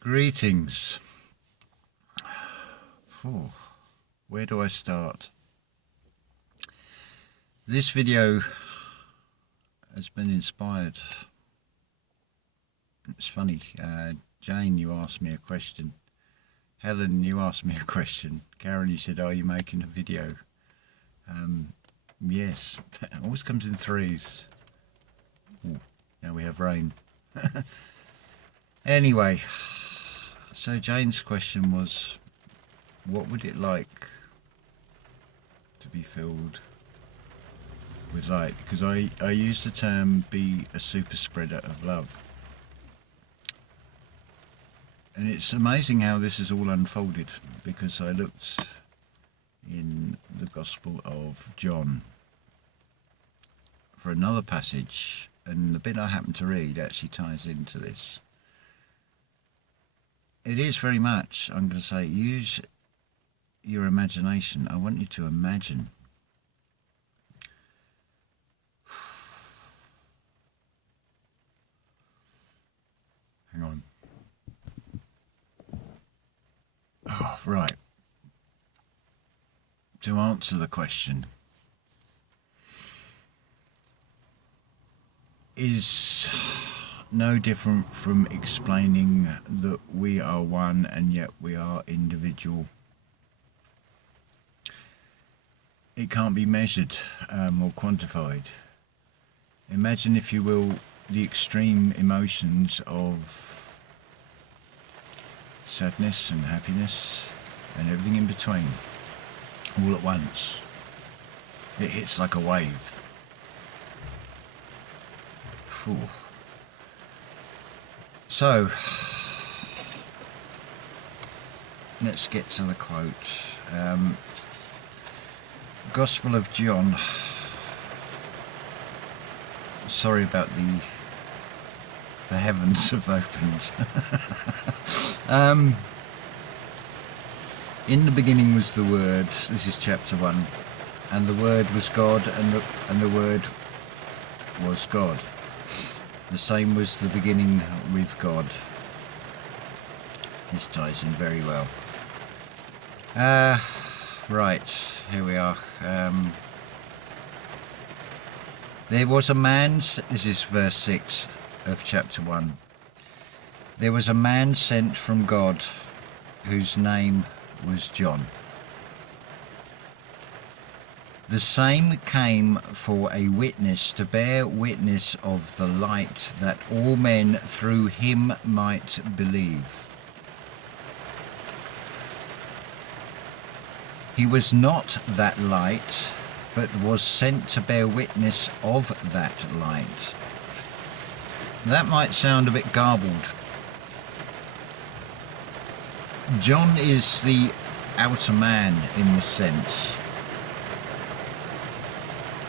Greetings. Where do I start? This video has been inspired. It's funny, Jane, you asked me a question. Helen, you asked me a question. Karen, you said, are you making a video? Yes, it always comes in threes. Ooh, now we have rain. Anyway, so Jane's question was, what would it like to be filled with light? Because I use the term be a super spreader of love. And it's amazing how this is all unfolded, because I looked in the Gospel of John for another passage, and the bit I happened to read actually ties into this. It is very much, I'm going to say, use your imagination. I want you to imagine hang on. Oh, right. To answer the question, is no different from explaining that we are one and yet we are individual. It can't be measured or quantified. Imagine, if you will, the extreme emotions of sadness and happiness and everything in between, all at once. It hits like a wave. Phew. So, let's get to the quote. Gospel of John. Sorry about the heavens have opened. In the beginning was the Word. This is chapter 1. And the Word was God, and the Word was God. The same was the beginning with God. This ties in very well. Right, here we are. There was a man, this is verse 6 of chapter 1. There was a man sent from God whose name was John. The same came for a witness, to bear witness of the light, that all men through him might believe. He was not that light, but was sent to bear witness of that light. That might sound a bit garbled. John is the outer man in this sense,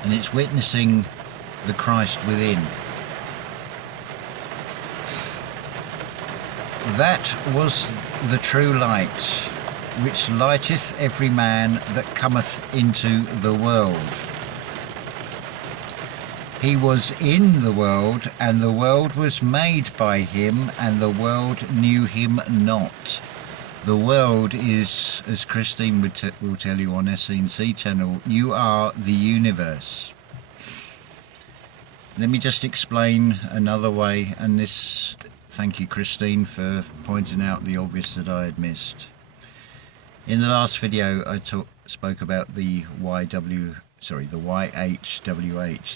and it's witnessing the Christ within. That was the true light, which lighteth every man that cometh into the world. He was in the world, and the world was made by him, and the world knew him not. The world is, as Christine will tell you on S&C channel, you are the universe. Let me just explain another way, and this, thank you Christine for pointing out the obvious that I had missed. In the last video I spoke about the YHWH,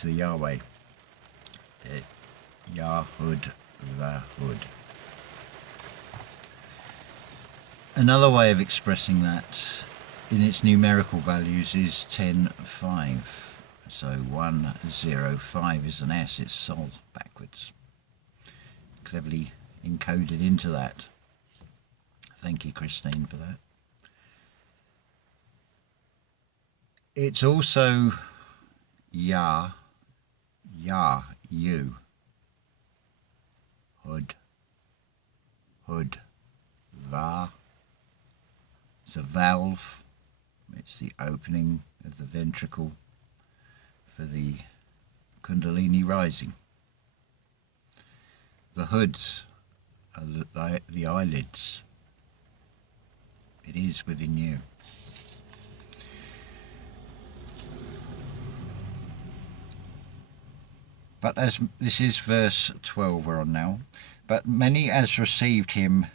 the Yahweh. Yahud, the Hood. Another way of expressing that in its numerical values is 10-5. So 105 is an S, it's Sol backwards. Cleverly encoded into that. Thank you Christine for that. It's also Yah, you. Hood, Va. It's a valve. It's the opening of the ventricle for the Kundalini rising. The hoods the eyelids. It is within you. But as this is verse 12 we're on now. But many as received him,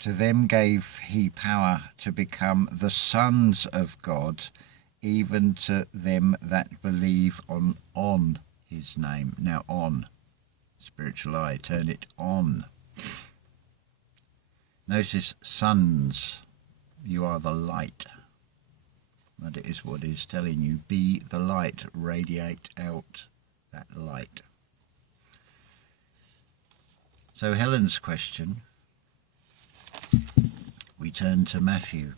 to them gave he power to become the sons of God, even to them that believe on his name. Now on, spiritual eye, turn it on. Notice sons, you are the light. That is what it is telling you. Be the light, radiate out that light. So Helen's question, we turn to Matthew,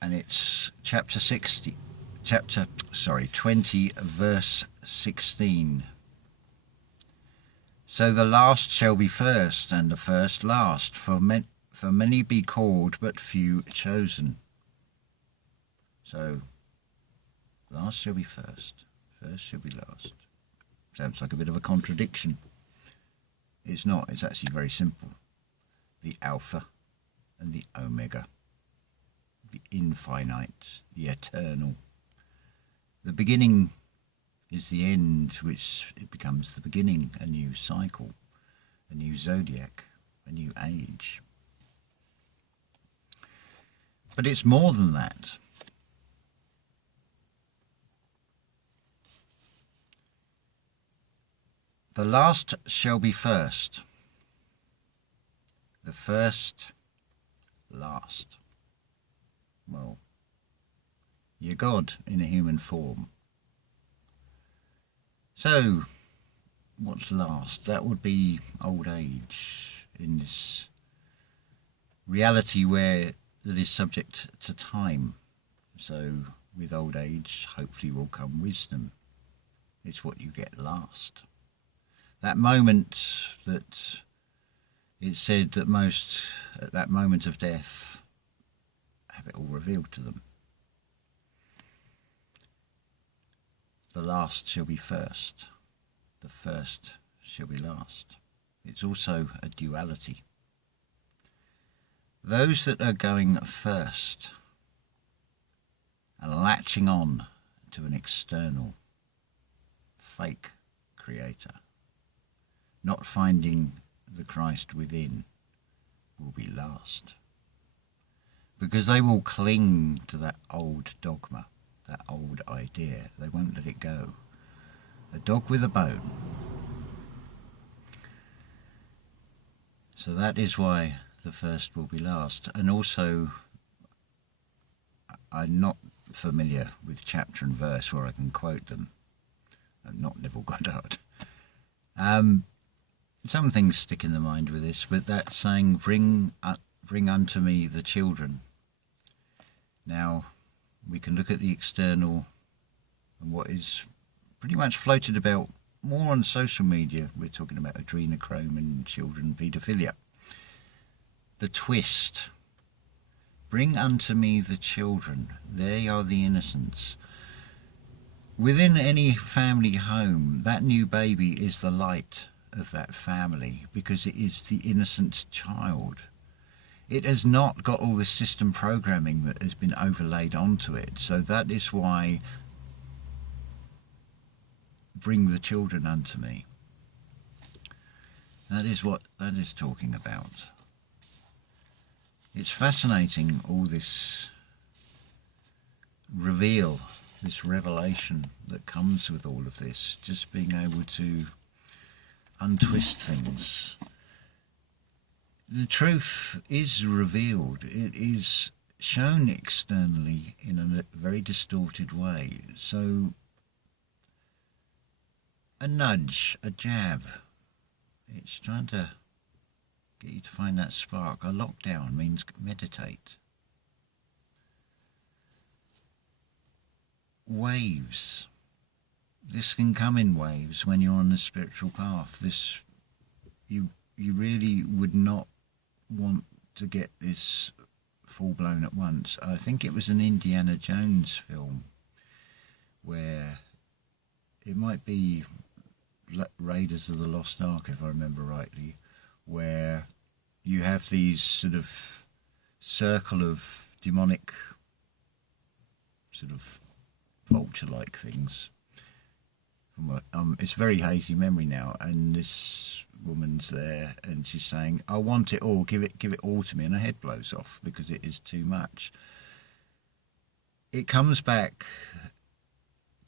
and it's chapter 20 verse 16. So the last shall be first, and the first last, for many be called, but few chosen. So last shall be first, first shall be last. Sounds like a bit of a contradiction. It's not, it's actually very simple. The Alpha and the Omega. The infinite, the eternal. The beginning is the end, which it becomes the beginning, a new cycle, a new zodiac, a new age. But it's more than that. The last shall be first, the first last. Well, you're God in a human form. So, what's last? That would be old age in this reality where that is subject to time. So, with old age, hopefully will come wisdom. It's what you get last. That moment that it's said that most, at that moment of death, have it all revealed to them. The last shall be first, the first shall be last. It's also a duality. Those that are going first and latching on to an external, fake creator, not finding the Christ within, will be last. Because they will cling to that old dogma, that old idea. They won't let it go. A dog with a bone. So that is why the first will be last. And also, I'm not familiar with chapter and verse where I can quote them. I'm not Neville Goddard. Some things stick in the mind with this, but that saying, bring unto me the children. Now, we can look at the external and what is pretty much floated about more on social media. We're talking about adrenochrome and children paedophilia. The twist. Bring unto me the children. They are the innocents. Within any family home, that new baby is the light of that family because it is the innocent child. It has not got all this system programming that has been overlaid onto it. So that is why bring the children unto me. That is what that is talking about. It's fascinating, all this reveal, this revelation that comes with all of this, just being able to untwist things. The truth is revealed. It is shown externally in a very distorted way. So a nudge, a jab, it's trying to get you to find that spark. A lockdown means meditate. Waves. This can come in waves when you're on the spiritual path. This, you really would not want to get this full-blown at once. I think it was an Indiana Jones film where it might be Raiders of the Lost Ark, if I remember rightly, where you have these sort of circle of demonic sort of vulture-like things. It's very hazy memory now, and this woman's there and she's saying, I want it all, give it all to me, and her head blows off because it is too much. It comes back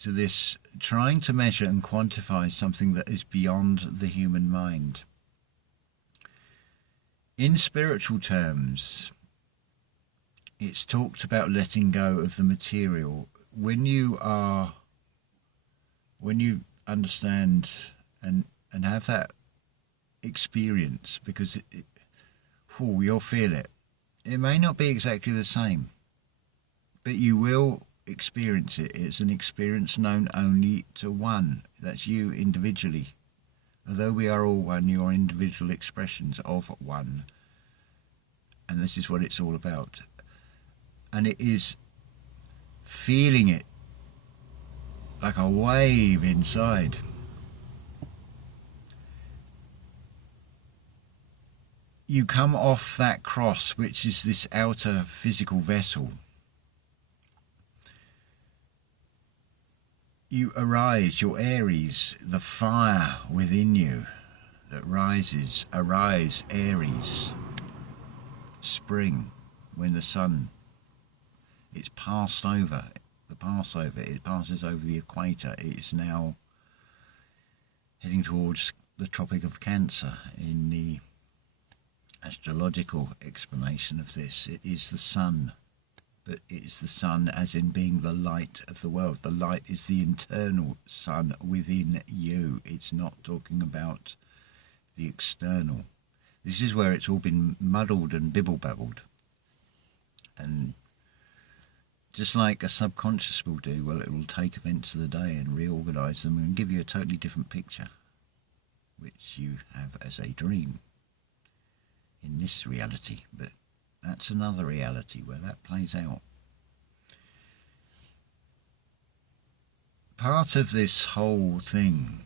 to this trying to measure and quantify something that is beyond the human mind. In spiritual terms, it's talked about letting go of the material. When you understand and have that experience, because you'll feel it. It may not be exactly the same, but you will experience it. It's an experience known only to one. That's you individually. Although we are all one, you are individual expressions of one. And this is what it's all about. And it is feeling it like a wave inside. You come off that cross, which is this outer physical vessel. You arise, your Aries, the fire within you that rises. Arise, Aries. Spring, when the sun, it's passed over. The Passover, it passes over the equator. It is now heading towards the Tropic of Cancer. In the astrological explanation of this, it is the sun. But it is the sun as in being the light of the world. The light is the internal sun within you. It's not talking about the external. This is where it's all been muddled and bibble-babbled. And just like a subconscious will do, well, it will take events of the day and reorganise them and give you a totally different picture, which you have as a dream in this reality. But that's another reality where that plays out. Part of this whole thing,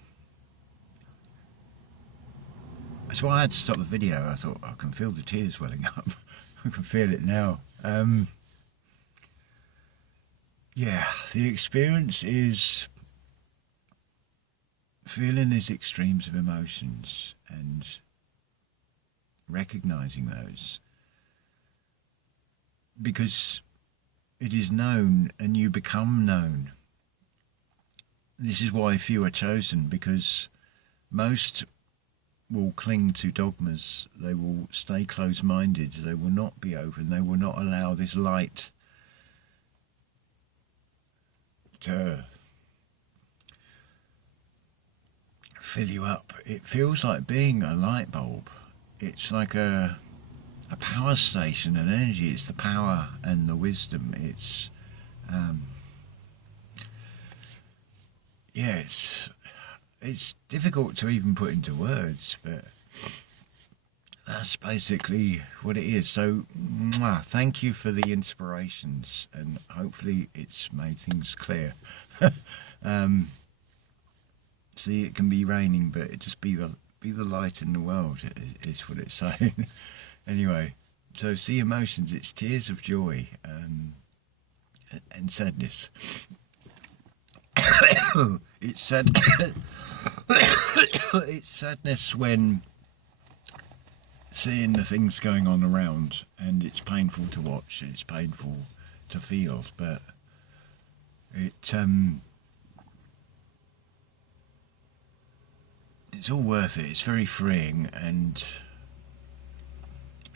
that's why I had to stop the video. I thought, I can feel the tears welling up. I can feel it now. Yeah, the experience is feeling these extremes of emotions and recognising those. Because it is known and you become known. This is why few are chosen, because most will cling to dogmas. They will stay closed-minded. They will not be open. They will not allow this light to fill you up. It feels like being a light bulb. It's like a power station and energy. It's the power and the wisdom. It's yeah, it's difficult to even put into words, but that's basically what it is. So thank you for the inspirations, and hopefully it's made things clear. See, it can be raining, but it just be the light in the world is what it's saying. Anyway, so see emotions, it's tears of joy and sadness. It's sad. It's sadness when seeing the things going on around, and it's painful to watch. It's painful to feel, but it's all worth it. It's very freeing, and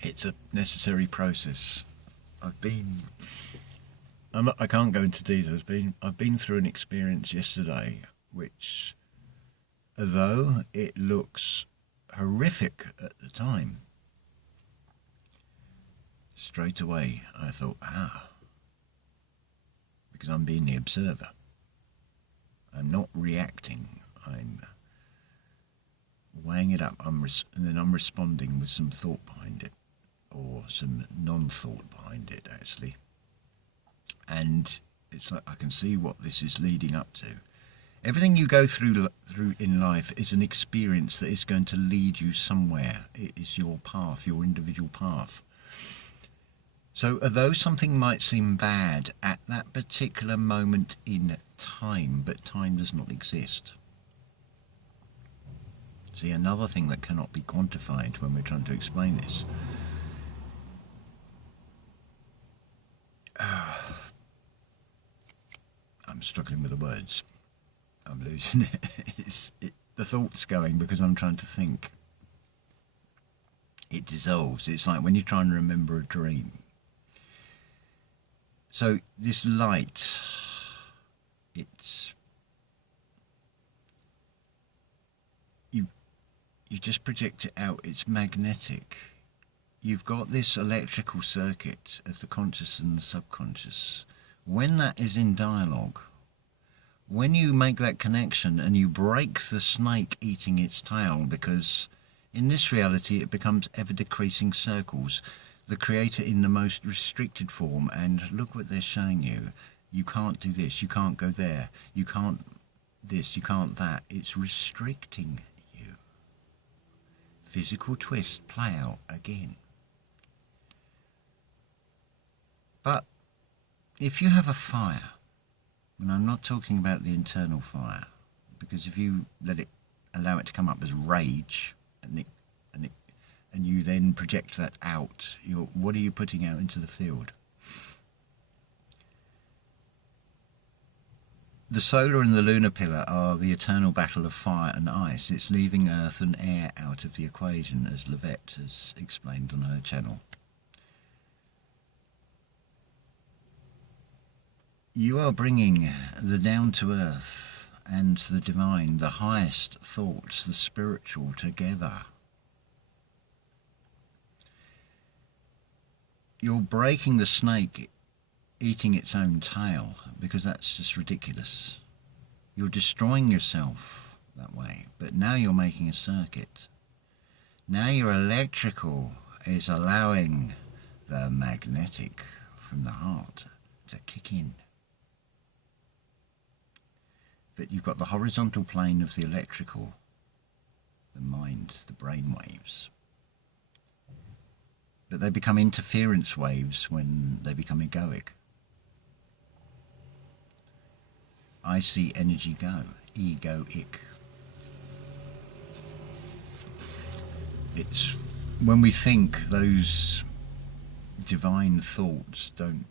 it's a necessary process. I can't go into details. I've been through an experience yesterday, which, although it looks horrific at the time, straight away I thought, because I'm being the observer. I'm not reacting. I'm weighing it up, and then I'm responding with some thought behind it, or some non-thought behind it, actually. And it's like I can see what this is leading up to. Everything you go through in life is an experience that is going to lead you somewhere. It is your path, your individual path. So although something might seem bad at that particular moment in time, but time does not exist. See, another thing that cannot be quantified when we're trying to explain this. I'm struggling with the words. I'm losing it. The thought's going because I'm trying to think. It dissolves. It's like when you're trying to remember a dream. So this light, you just project it out. It's magnetic. You've got this electrical circuit of the conscious and the subconscious. When that is in dialogue, when you make that connection and you break the snake eating its tail, because in this reality it becomes ever-decreasing circles, the creator in the most restricted form, and look what they're showing you. You can't do this, you can't go there, you can't this, you can't that. It's restricting you. Physical twist, play out again. But if you have a fire, and I'm not talking about the internal fire, because if you allow it to come up as rage, and you then project that out, what are you putting out into the field? The solar and the lunar pillar are the eternal battle of fire and ice. It's leaving earth and air out of the equation, as Levette has explained on her channel. You are bringing the down-to-earth and the divine, the highest thoughts, the spiritual together. You're breaking the snake eating its own tail, because that's just ridiculous. You're destroying yourself that way, but now you're making a circuit. Now your electrical is allowing the magnetic from the heart to kick in. But you've got the horizontal plane of the electrical, the mind, the brain waves. But they become interference waves when they become egoic. I see energy go, egoic. It's when we think those divine thoughts don't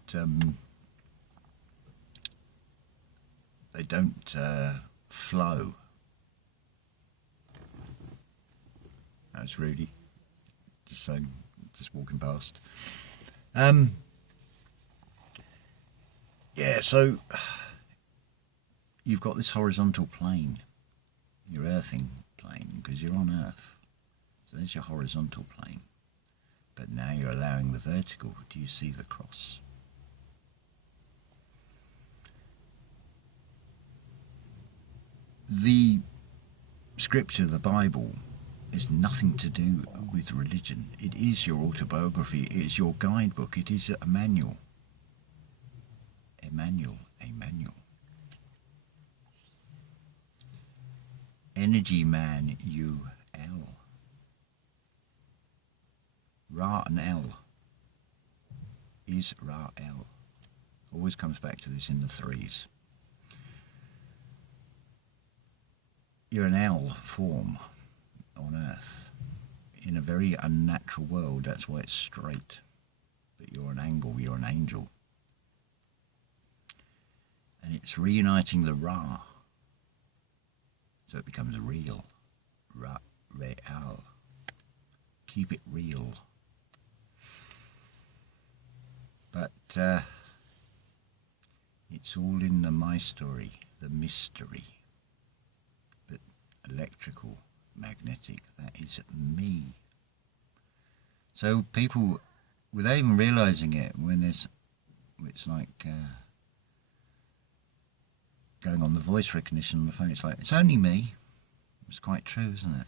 flow. That was Rudy, just walking past. Yeah, so you've got this horizontal plane, your earthing plane, because you're on Earth. So there's your horizontal plane. But now you're allowing the vertical. Do you see the cross? The scripture, the Bible, is nothing to do with religion. It is your autobiography. It is your guidebook. It is a manual. A manual. Energy man, UL. Ra and L is Ra L. Always comes back to this in the threes. You're an L form on Earth in a very unnatural world. That's why it's straight. But you're an angle, you're an angel. And it's reuniting the Ra. So it becomes real. Ra, real. Keep it real. But it's all in the my story, the mystery. But electrical, magnetic, that is me. So people, without even realizing it, when it's like going on the voice recognition on the phone, it's like, it's only me. It's quite true, isn't it?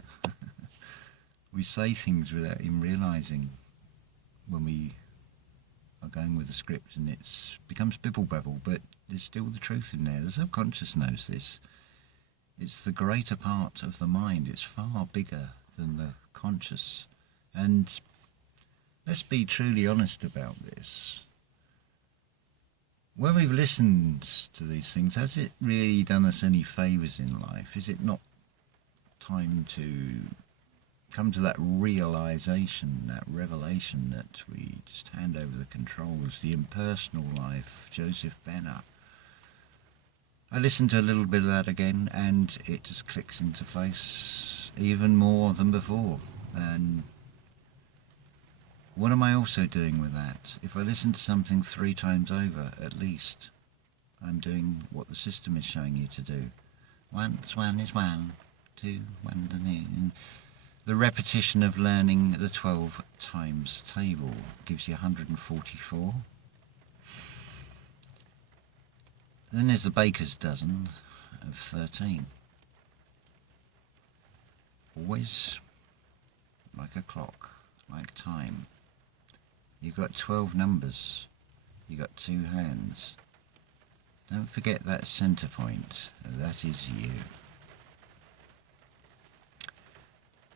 We say things without even realizing when we are going with the script, and it becomes bibble babble, but there's still the truth in there. The subconscious knows this. It's the greater part of the mind. It's far bigger than the conscious. And let's be truly honest about this. When we've listened to these things, has it really done us any favours in life? Is it not time to come to that realisation, that revelation that we just hand over the controls, the impersonal life, Joseph Banner? I listened to a little bit of that again and it just clicks into place even more than before. And what am I also doing with that? If I listen to something 3 times over, at least, I'm doing what the system is showing you to do. 1 + 1 is 1, 2, 1 to noon. The repetition of learning the 12 times table gives you 144. Then there's the baker's dozen of 13. Always like a clock, like time. You've got 12 numbers. You've got 2 hands. Don't forget that centre point. That is you.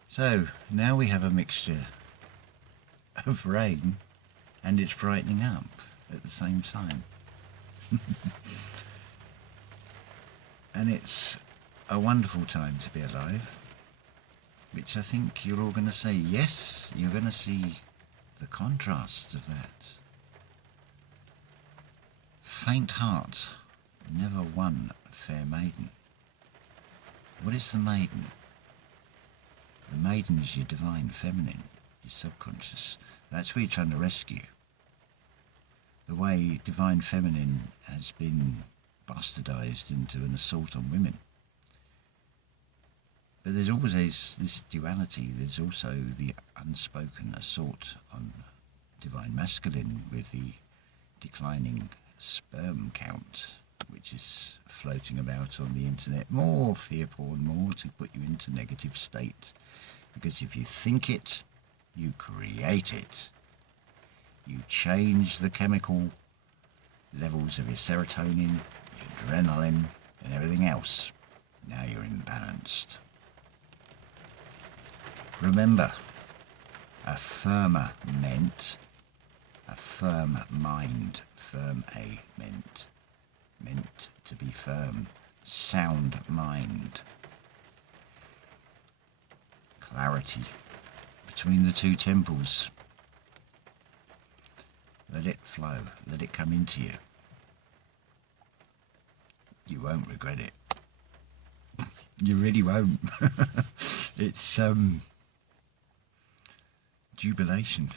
So, now we have a mixture of rain and it's brightening up at the same time. And it's a wonderful time to be alive, which I think you're all going to say, yes, you're going to see the contrasts of that. Faint heart never won fair maiden. What is the maiden? The maiden is your divine feminine, your subconscious. That's where you're trying to rescue. The way divine feminine has been bastardized into an assault on women. But there's always this duality. There's also the unspoken assault on divine masculine with the declining sperm count, which is floating about on the internet. More fear porn, more to put you into negative state. Because if you think it, you create it. You change the chemical levels of your serotonin, your adrenaline, and everything else. Now you're imbalanced. Remember, a firmer meant a firm mind, firm A meant to be firm, sound mind. Clarity between the 2 temples. Let it flow, let it come into you. You won't regret it. You really won't. It's jubilation.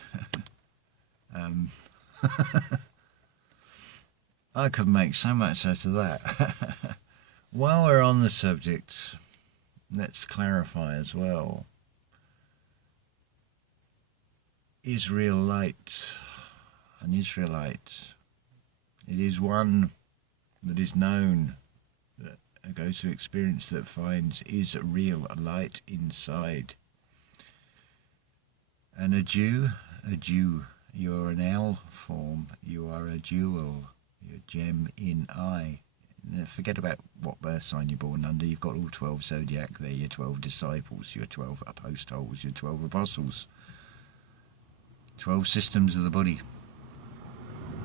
I could make so much out of that. While we're on the subject, let's clarify as well. Israelite, an Israelite, it is one that is known, that goes through experience, that finds is real light inside. And a Jew, you're an L form, you are a jewel, you're a gem in I. Forget about what birth sign you're born under. You've got all 12 zodiac there, your 12 disciples, your 12 apostles, your 12 apostles. 12 systems of the body.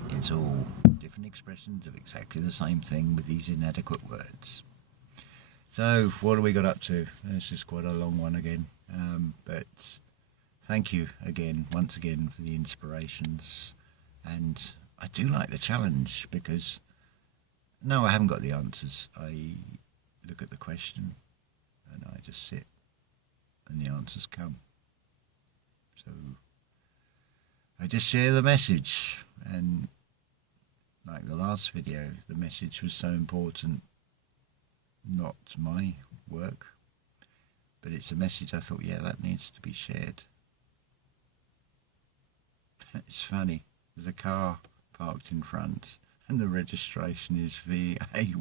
It's all different expressions of exactly the same thing with these inadequate words. So, what have we got up to? This is quite a long one again. But thank you again, once again, for the inspirations. And I do like the challenge because, no, I haven't got the answers. I look at the question and I just sit and the answers come. So I just share the message, and like the last video, the message was so important, not my work, but it's a message I thought, yeah, that needs to be shared. It's funny, there's a car parked in front and the registration is VAY.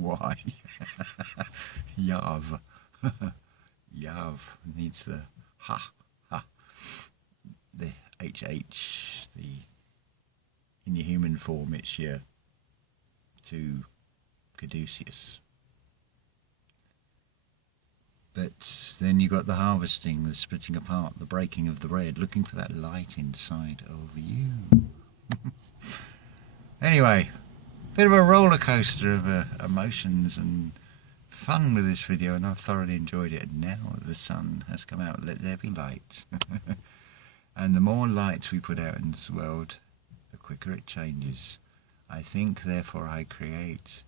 Yav. Yav needs the the HH, in your human form it's your to Caduceus. But then you got the harvesting, the splitting apart, the breaking of the red, looking for that light inside of you. Anyway, bit of a roller coaster of emotions and fun with this video, and I've thoroughly enjoyed it. And now the sun has come out, let there be light. And the more light we put out in this world, the quicker it changes. I think, therefore I create.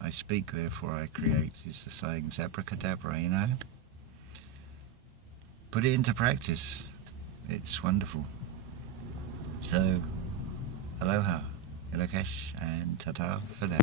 I speak, therefore I create, is the saying. Abracadabra, you know? Put it into practice. It's wonderful. So, aloha, ilokesh, and ta-ta for now.